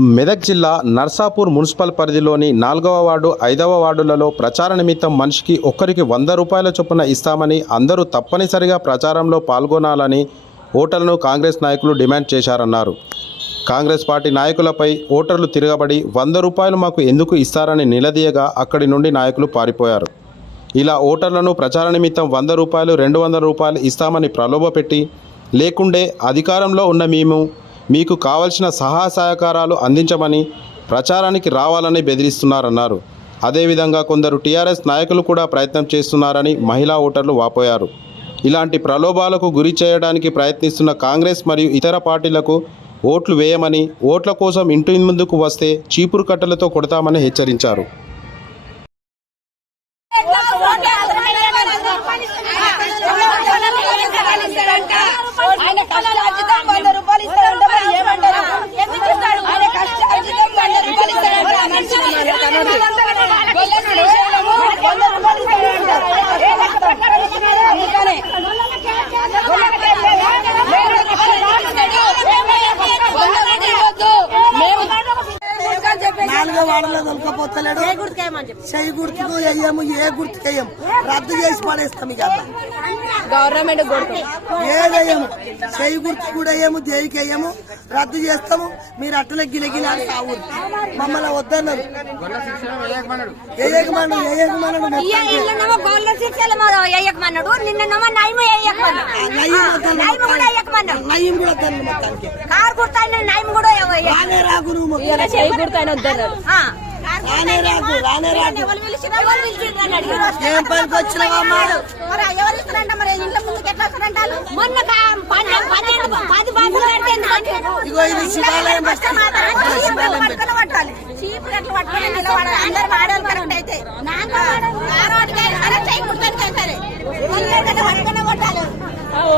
మెదక్ జిల్లా నర్సాపూర్ మున్సిపల్ పరిధిలోని 4వ వార్డు 5వ వార్డులలో ప్రచార నిమిత్తం మనిషికి ఒక్కరికి 100 రూపాయల చొప్పున ఇస్తామని అందరూ తప్పనిసరిగా ప్రచారంలో పాల్గొనాలని ఓటర్లను కాంగ్రెస్ నాయకులు డిమాండ్ చేశారన్నారు. కాంగ్రెస్ పార్టీ నాయకులపై ఓటర్లు తిరగబడి 100 రూపాయలు మాకు ఎందుకు ఇస్తారని నిలదీయగా అక్కడి నుండి నాయకులు పారిపోయారు. ఇలా ఓటర్లను ప్రచార నిమిత్తం 100 రూపాయలు 200 రూపాయలు ఇస్తామని ప్రలోభపెట్టి లేకుండే అధికారంలో ఉన్న మేము మీకు కావలసిన సహాయ సహకారాలు అందించమని ప్రచారానికి రావాలని బెదిరిస్తున్నారన్నారు. అదేవిధంగా కొందరు టీఆర్ఎస్ నాయకులు కూడా ప్రయత్నం చేస్తున్నారని మహిళా ఓటర్లు వాపోయారు. ఇలాంటి ప్రలోభాలకు గురి చేయడానికి ప్రయత్నిస్తున్న కాంగ్రెస్ మరియు ఇతర పార్టీలకు ఓట్లు వేయమని, ఓట్ల కోసం ఇంటి ముందుకు వస్తే చీపురు కట్టలతో కొడతామని హెచ్చరించారు. నాలుగో వాడలో దొరకపోతలేడు. చెయ్యి గుర్తుకు వేయము, ఏ గుర్తుకు వేయము, రద్దు చేసి పడేస్తాం. ఇక గవర్నమెంట్ ఏదయ్యము, చెయ్యి గుర్తు కూడా వేయము, దేనికి వేయము, రద్దు చేస్తాము. మీరు అట్టలే గిలగిలాడి కావద్దు, మమ్మల్ని వద్దన్నారు. నయం కూడా రాకు, నువ్వు ఏం పనికి వచ్చినావమ్మా? ఇగో ఇది శివాలయం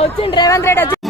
వచ్చింది రేవంత్ రెడ్డి.